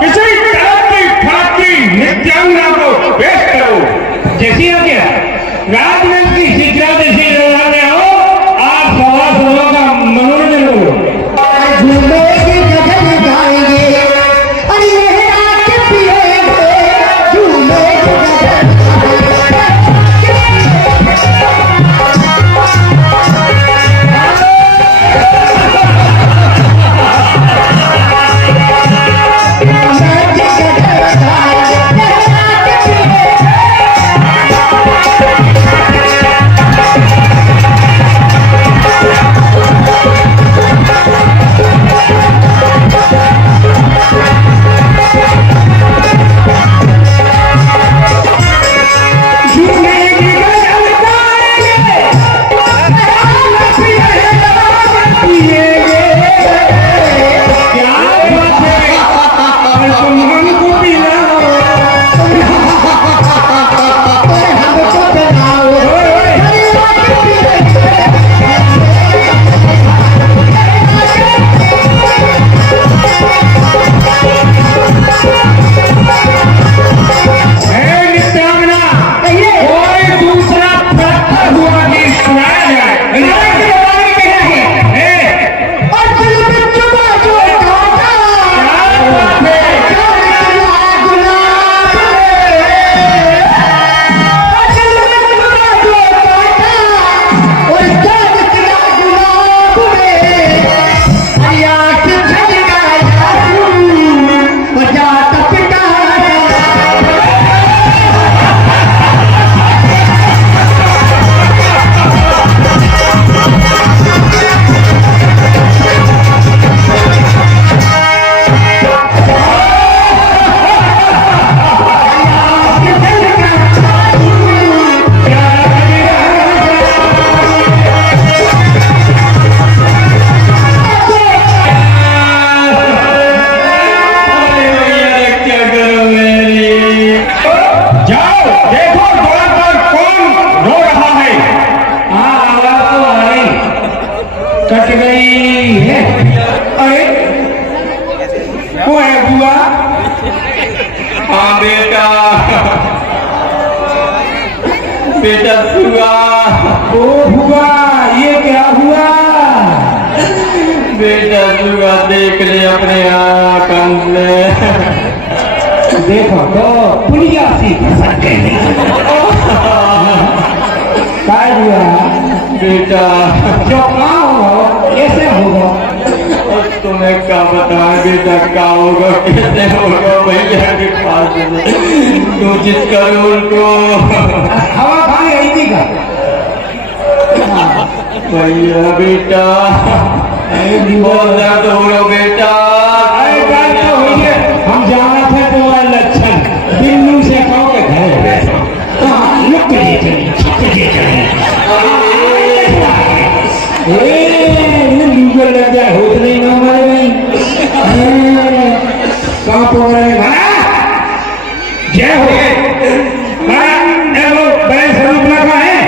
किसी तड़कती फड़कती नित्यांगना को पेश करो। जैसी हो क्या राजमहल की शिक्षा जैसी लड़ाने आओ, आप सवा सवा का मनोरंजन करो। झूमेगी गगन गाएंगे और ये रात पिएंगे, झूमेगी गगन कट गई है। अरे वो है बुआ। हाँ बेटा, बेटा बुआ। ओ बुआ, ये क्या हुआ? बेटा बुआ देख ले अपने आंखों से। देखो तो पुलिया सी फंस गई। क्या हुआ बेटा? जो कहाँ होगा, कैसे होगा? तुम्हें क्या बताएं बेटा, क्या होगा कैसे होगा? भैया के पास सूचित करो उनको। हवा खाने आई थी का? भैया बेटा बहुत दर्द हो रहा बेटा। अरे बात तो हुई है, हम जाना था तुम्हारा लक्षण बिल्लू से कहो के घर लुक लिए चलिए। लीगल लग जाए होत नहीं ना हमारे भाई। कहाँ पहुँच रहे जय हो बड़े स्वरूप लगा है।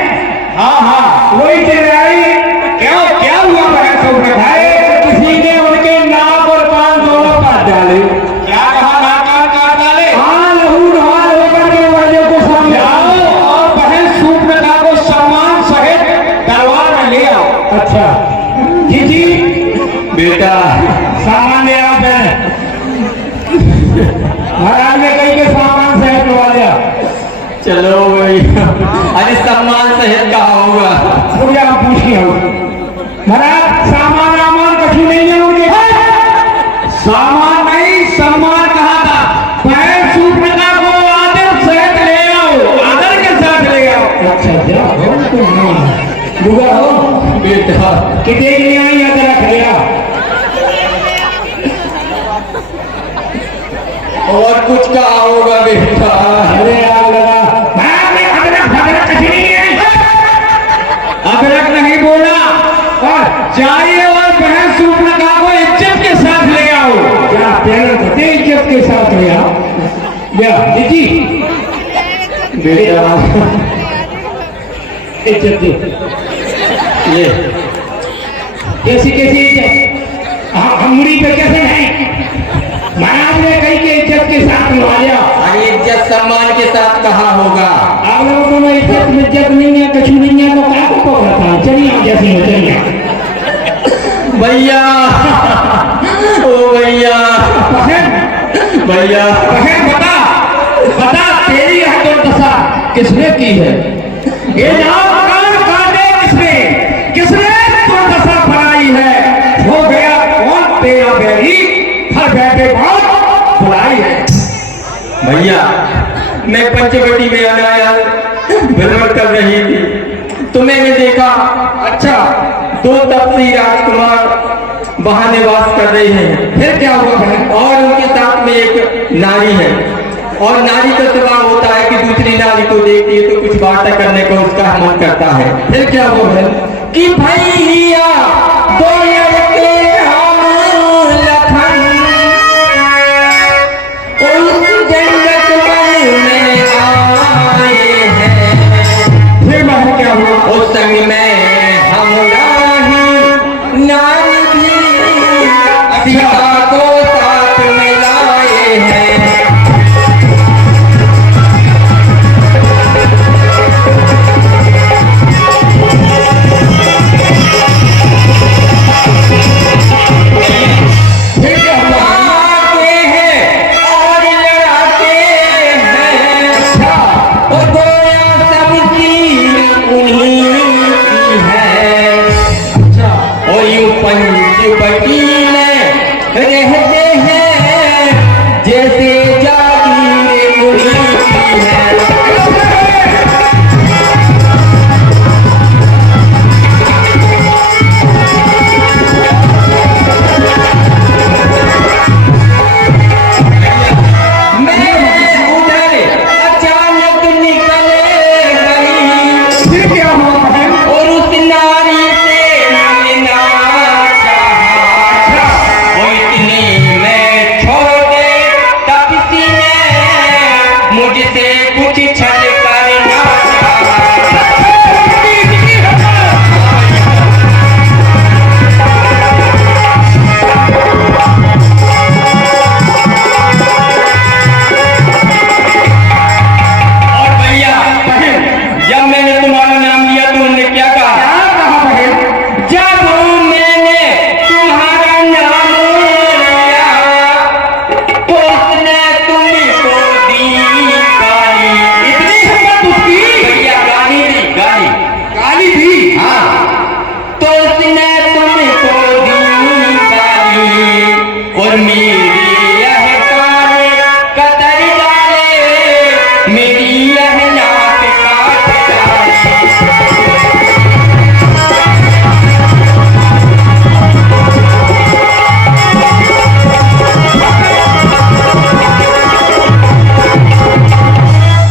हाँ हाँ वही चल रहा है। क्या क्या हुआ बड़ा स्वरूप रखा है? किसी ने उनके नाक और कान दोनों काट डाले। क्या कहा? काट डाले? हाँ, लहू नहाल होकर के वाले को समझाओ और बहन सूर्पनखा को सम्मान सहित दरबार में ले आओ। अच्छा जी जी बेटा सामान ले आओ। महाराज ने कही के सामान सहित लगा लिया। चलो भैया, अरे सम्मान सहित कहा होगा? पूजा पूछी हो महाराज, सामान आमान कछु नहीं है उनके। सामान नहीं, सम्मान कहा था। बहन सूर्पनखा को आदर सहित ले आओ, आदर के साथ ले आओ। अच्छा जाओ दुआ हो बेटा कितने के लिए आई आदर रख लिया। और कुछ कहा होगा बेटा? अरे आग लगा। अदरक नहीं बोला और जाइए और बहन सूर्पनखा को इज्जत के साथ ले आओ। क्या प्यार करते इज्जत के साथ ले आओ। जी बेटा इज्जत दे। ये कैसी कैसी इज्जत? हम मुड़ी पे कैसे हैं? महाराज ने कई के इज्जत के साथ बुला लिया। अरे इज्जत सम्मान के साथ कहा होगा। आप लोगों में इज्जत नहीं है, कुछ नहीं है, तो क्या को पकड़ा था? चलिए आप जैसी हो, चलिए भैया, ओ भैया, भैया बहन बता बता, तेरी यह दुर्दशा किसने की है? ये नाम कान काटे किसने? किसने दुर्दशा बनाई है? हो गया कौन तेरा बैरी? हर बैठे बात बुलाई है। भैया, मैं पंचवटी में अनायास भ्रमण कर रही थी तो मैंने देखा, अच्छा, 2 तपसी राजकुमार वहां निवास कर रहे हैं। फिर क्या हुआ बहन? और उनके साथ में एक नारी है, और नारी का स्वभाव होता है कि दूसरी नारी को देखती है तो कुछ वार्ता करने का उसका मन करता है। फिर क्या हुआ बहन? कि भैया दो लड़के हम लखन उस जंगल में आए हैं। फिर बहन क्या हुआ? उस संग में हम राही नारी भी सीता को साथ में लाए हैं। पंचवटी में रहते हैं जैसे जागीर मुर्गी है। मैं उधर अचानक निकल गई। फिर क्या हुआ बहन? और उस नारी से मिलना चाहा। वो इतनी मैं छोड़े तपसी ने मुझसे कुछ छल करना चाहा। और भैया, जब मैंने तुम्हारा नाम लिया तो उन्होंने क्या कहा? क्या कहा बहन? जब मैंने तुम्हारा नाम लिया तो उसने तुमको दी गाली। इतनी हिम्मत उसकी? भैया गाली दी, गाली। गाली दी? हाँ, तो उसने तुमको दी गाली और मेरी यह कान कतर डाले, मेरी यह नाक काट डाले।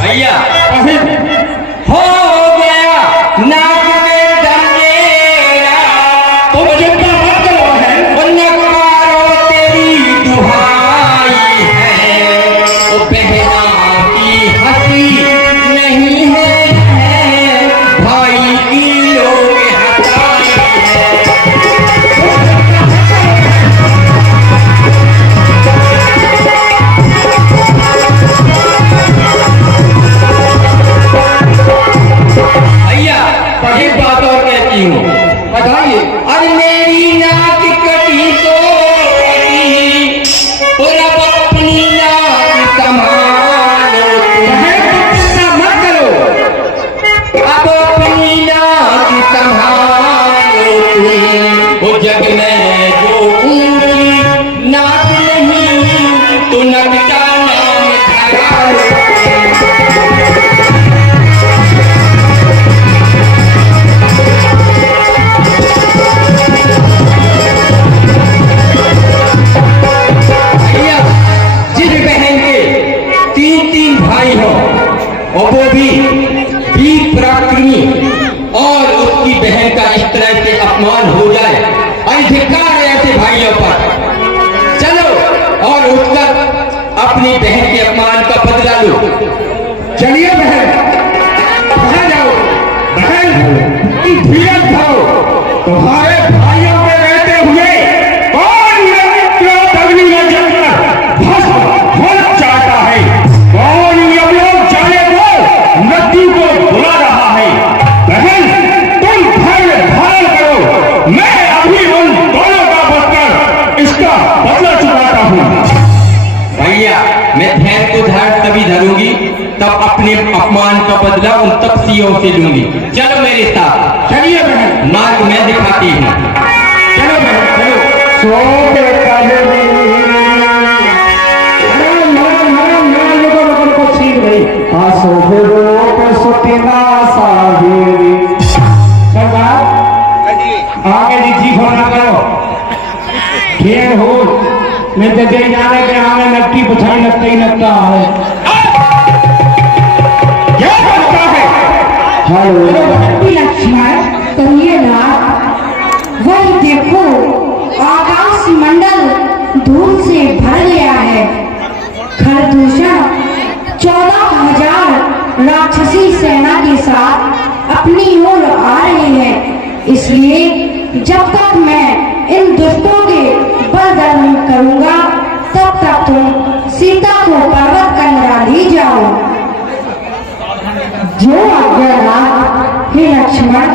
भैया, हो गया नाक में दम मेरा, तुम चिंता मत करो बहन। और नकारो तेरी दुहाई है। ओ बहना की हंसी नहीं है, भाई की लोग हंसाई है। भैया, एक बात और कहती हूँ, बताइए। और मेरी नाक कटी तो कटी, और अब अपनी नाक संभालो बहन तुम। तुम चिंता मत करो। अब अपनी नाक संभालो तुम। वो जग में जो ऊंची नाक नहीं तो नकटा नाम धरा लो। भैया, जिस बहन के 3 भाई हो और वो भी वीर पराक्रमी, और उसकी बहन का इस तरह से अपमान हो जाए, अधिकार है ऐसे भाइयों पर। चलो और उठकर अपनी बहन के अपमान का बदला लो। चलिए बहन, कहाँ जाओ? बहन तुम धीरज धरो। तुम्हारे भाइयों में रहते हुए कौन मेरे क्रोध अग्नि में जलकर भैया मैं ध्यान को धार तभी धरूंगी तब अपने अपमान का बदला उन तपस्वियों से लूंगी। चलो मेरे साथ। चलिए बहन, मार्ग मैं दिखाती हूँ। चलो बहन चलो। सो आगे जी जी होना करो खेल हो मैं तो जय जाने के आगे नकटी पुछाई लगता ही लगता है। क्या करता है? हेलो लक्ष्मण कहिए ना, वही देखो आकाश मंडल धूल से भर गया है। खरदूषण 14,000 राक्षसी सेना के साथ अपनी ओर आ रहे हैं। इसलिए जब तक मैं इन दुष्टों के बल दर्शन करूंगा तब तक तुम सीता को पर्वत कंदरा ले जाओ। जो आज्ञा नाथ हे लक्ष्मण,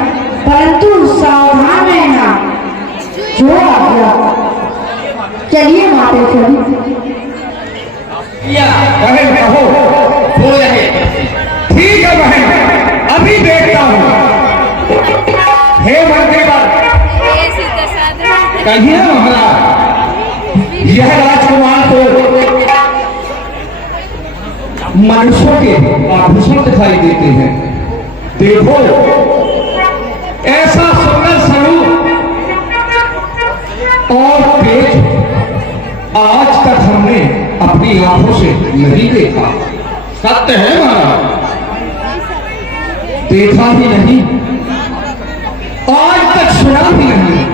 परंतु सावधान रहना। जो आज्ञा। चलिए माते चलिए। भैया बहन कहो। हो रहे। ठीक है बहन, अभी देखता हूँ। हे मंत्रीवर, कहिए महाराज, यह राजकुमार को मनुष्यों के आभूषण दिखाई देते हैं। देखो ऐसा सुंदर स्वरूप और पेट आज तक हमने अपनी आंखों से नहीं देखा। सत्य है महाराज। देखा भी नहीं, आज तक सुना भी नहीं।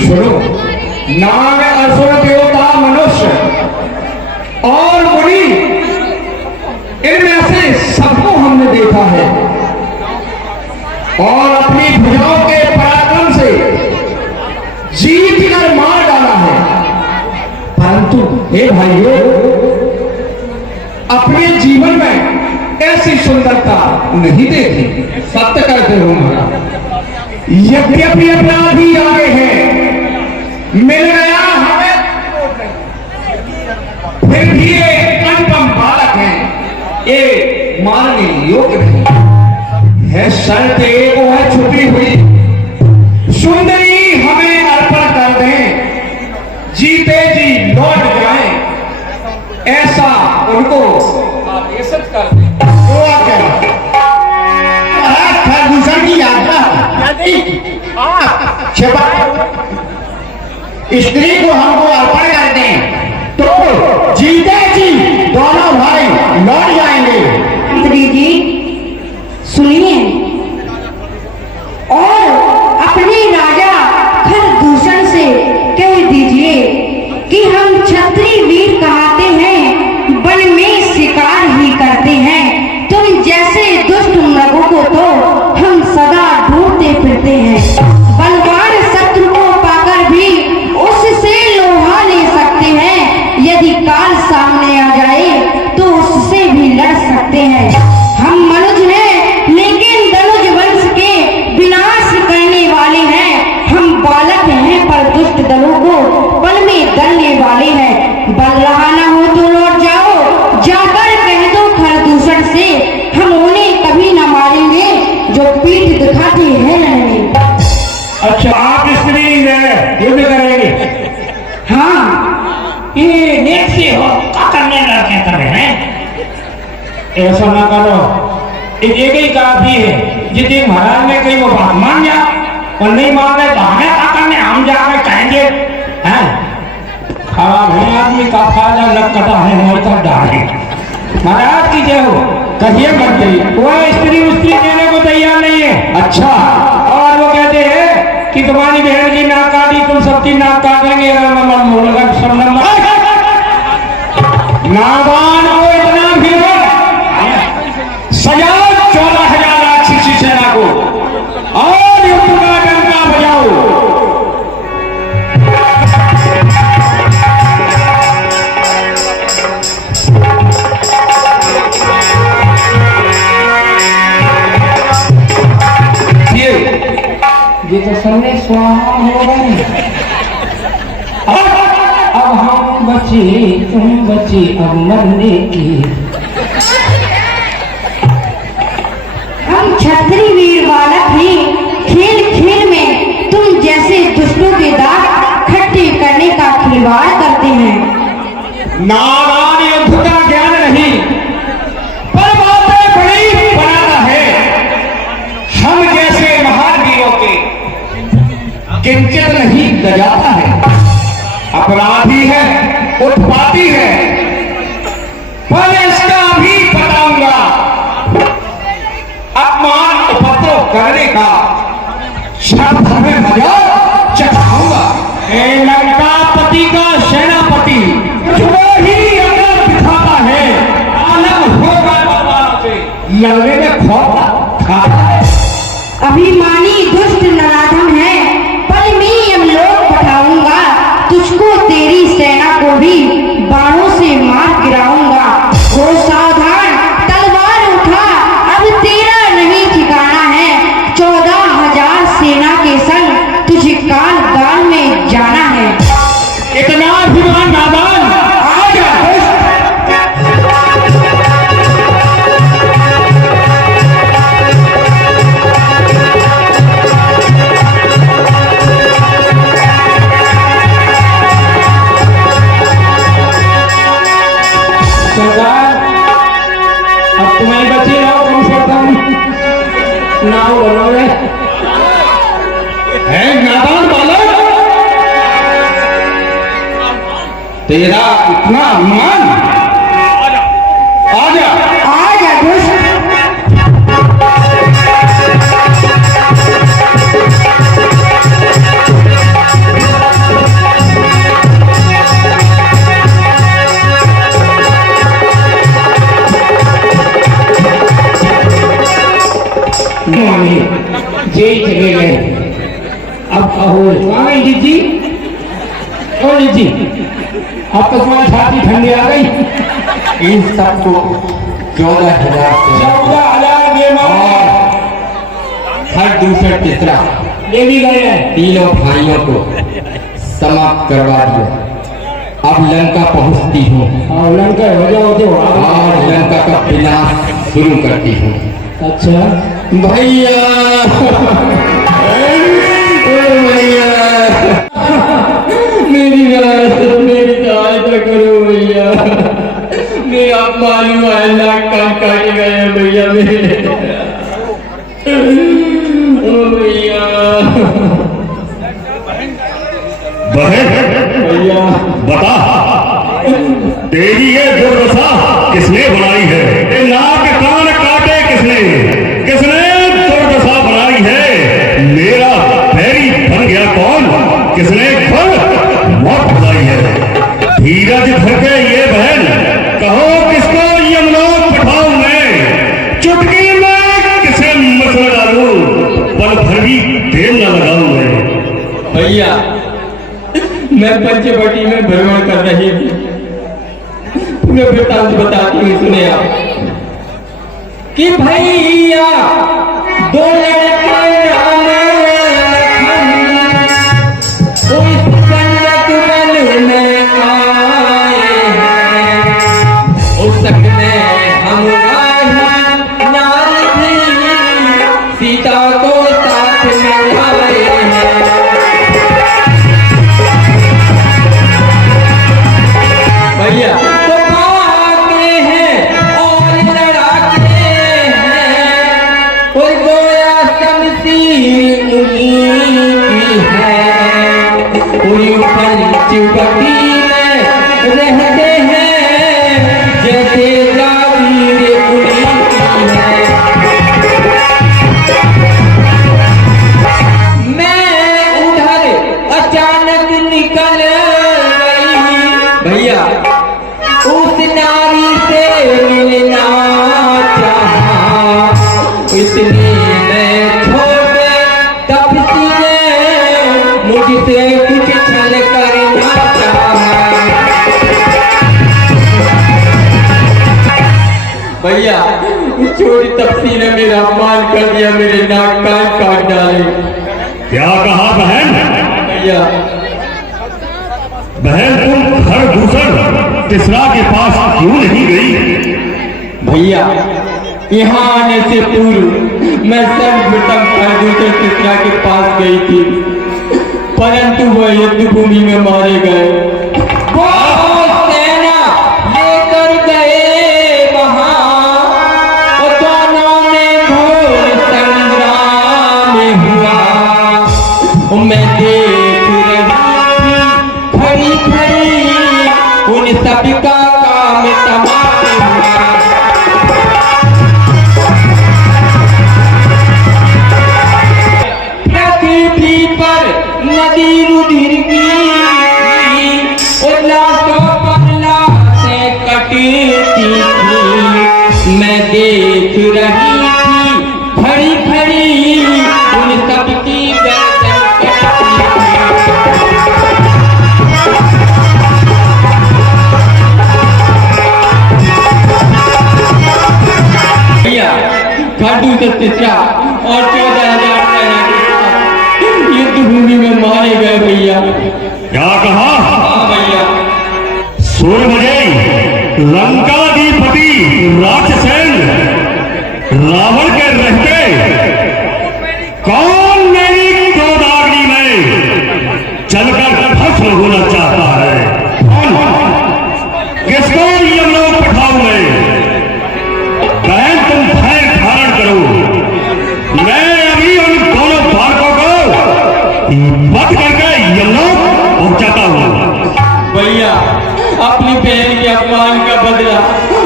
सुनो, नाम है असुर देवता मनुष्य और मुनि, इनमें से सबको हमने देखा है और अपनी भुजाओं के पराक्रम से जीत कर मार डाला है। परंतु हे भाइयों, अपने जीवन में ऐसी सुंदरता नहीं देखी। सत्य करते हो महाराज। यद्यपि अपराधी आगे हैं, मिल गया हमें, फिर भी एक अनुपम बालक है, ये मानने योग्य नहीं है। शर्त एक है छुपी हुई, सुंदरी हमें अर्पण कर दें, जीते जी लौट जाएं, ऐसा उनको आदेशित कर दें। महाराज खरदूषण की यात्रा स्त्री को हमको अर्पण कर दें तो जीते जी दोनों भाई लौट जाएंगे। मंत्री जी सुनिए और अपने राजा खरदूषण से कह दीजिए कि हम क्षत्रिय वीर कहते हैं, वन में शिकार ही करते हैं। तुम जैसे दुष्ट मृगों को तो हम सदा ढूंढते फिरते हैं। बलवान शत्रु को पाकर भी उससे लोहा ले सकते हैं। यदि काल सामने आ जाए तो उससे भी लड़ सकते हैं। हम मनुज हैं लेकिन धनुज वंश के विनाश करने वाले हैं। हम बालक हैं पर दुष्ट दलों को पल में दलने वाले हैं। बल रहा ना हो तो लौट जाओ, जाकर कह दो खरदूषण से हम उन्हें कभी न मारेंगे जो पीठ दिखाते हैं नहीं। अच्छा, आप स्त्री युद्ध करेंगे? हाँ, ये नेक से हो क्या करने लगे कर रहे हैं? ऐसा ना करो, एक ही काफी है। जितने महाराज ने कही वो बात मान जा और नहीं मान रहे तो हमें क्या करने, हम जाकर कहेंगे हैं खराब है आदमी का फायदा लग कटा है हमारे तक डाले। महाराज की जय हो। कहिए मंत्री, वो स्त्री उस्त्री देने को तैयार नहीं है। अच्छा, और वो कहते हैं कि तुम्हारी बहन की नाक काटी, तुम सबकी नाक काटेंगे। नादान हो इतना फिर सजाओ 14,000 राक्षसी सेना को और युद्ध का डंका बजाओ। ये तो सबने स्वाहा हो गए। तुम बची अब मरने की। हम क्षत्रिय वीर बालक हैं, खेल खेल में तुम जैसे दुष्टों के दांत खट्टे करने का खिलवाड़ करते हैं। नादान युद्ध का ज्ञान नहीं, पर बातें बड़ी बनाता है। हम जैसे महान वीरों के किंचित नहीं गजाता है। अपराधी है, उत्पाती है, पर इसका भी बताऊंगा। अपमान उपद्रव करने का शब्द में मजा चखाऊंगा। लंकापति का सेनापति जो ही अगर दिखाता है, आलम होगा भगवान से, लड़ने में खौफ खाता है। अभिमानी दुष्ट नराधम है, पल में यमलोक पठाऊंगा। तुझको तेरी सेना को भी बाणों से मार गिराऊंगा। हो सावधान, तलवार उठा, अब तेरा नहीं ठिकाना है। 14,000 सेना के संग तुझे काल गाल में जाना है। इतना अभिमान नादान, आजा सरदार, अब तुम्हें बचे रहो कम से कम नाव बनोगे। है नादान बालक, तेरा इतना अभिमान। आजा आजा दुष्ट। जय चले गए। अब कहो स्वामी जी, ओ जी, अब तो तुम्हारी छाती ठंडी आ गई। इन सबको 14,000 14,000 हर दूसरा तीसरा ले भी गए हैं। तीनों भाइयों को समाप्त करवा दिया। अब लंका पहुंचती हूँ और लंका हो जाओ तो और लंका का विनाश शुरू करती हूँ। अच्छा भैया ओ भैया, मेरी सहायता करो भैया। मेरा मालूम है अल्लाह काट काटे गए भैया मेरे। ओ भैया भैया बता, तेरी ये दुर्दशा किसने बनाई है? ये नाक कान काटे किसने? किसने दुर्दशा बनाई है? मेरा बैरी बन गया कौन? किसने खुद मौत बुलाई है? धीरज धरके ये बहन, कहो किसको यमलोक पठाऊं मैं? चुटकी में किसे मसला डालूं? पल भर भी देर न लगाऊं मैं। भैया, मैं पंचवटी में भ्रमण कर रही थी। पूरा वृत्तांत बताती हूँ, सुने आप। कि भैया दो लड़के उस संगत वन में आए हैं। उस संग में हम नाल भी सीता को साथ में लाए हैं। भैया तो भागे हैं और लड़ाके हैं, और गोया शमशीर उन्हीं की है। कोई पंचवटी में रहते हैं, जैसे जागीर उन्हीं की है। मैं उधर अचानक निकल गई भैया, उस नारी से मिलना चाहा। इतनी मैं छोड़ तपसी ने मुझसे कुछ छल करना चाहा। भैया उस छोटी तपसी ने मेरा अपमान कर दिया, मेरे नाक कान काट डाले। क्या कहा बहन? भैया बहन तुम खरदूषण किसरा के पास क्यों नहीं गई? भैया, यहाँ आने से पूर्व मैं सर्वप्रथम खरदूषण किसरा के पास गई थी, परंतु वह युद्ध भूमि में मारे गए। वो सेना लेकर गए वहाँ, वो दोनों में घोर संग्राम हुआ। मैं देख रही थी खड़ी खड़ी उन सबका काम तमाम हुआ। पृथ्वी पर नदी रुधिर की लाशों पर लाशें कटती थी। मैं देख रही थी खड़ी खड़ी उन सबकी गर्दन कटती थी। भैया, खरदूषण शिक्षा और 14,000 सेना के साथ युद्ध भूमि में मारे गए भैया। क्या कहा? हाँ भैया। सूर्यमजय, लंकाधिपति राक्षसेन रावण के रहते कौन मेरी क्रोधाग्नि में चलकर भस्म होना चाहता है? कौन? किसको यमलोक पठाऊं मैं? बहन, तुम भय धारण करो। मैं अभी उन दोनों बालकों को वध करके यमलोक पहुंचाता हूं। भैया, अपनी बहन के अपमान का बदला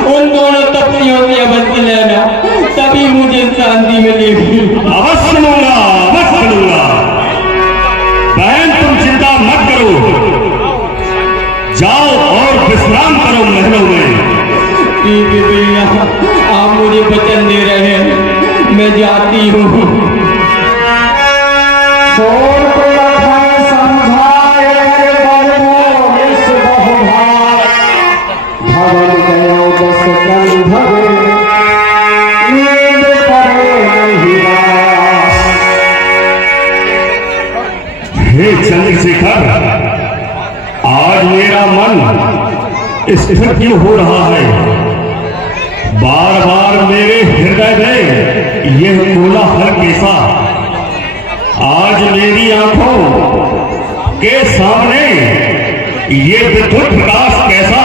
उन दोनों तपस्वियों से अवश्य लेना, तभी मुझे शांति मिलेगी। अवश्य लूंगा, अवश्य लूंगा। बहन, तुम चिंता मत करो, जाओ और विश्राम करो महलों में। ठीक है भैया, आप मुझे वचन दे रहे हैं, मैं जाती हूँ। हे चंद्रशेखर, आज मेरा मन स्थिर क्यों हो रहा है? बार बार मेरे हृदय में यह कोलाहल कैसा? आज मेरी आंखों के सामने ये विद्युत प्रकाश कैसा?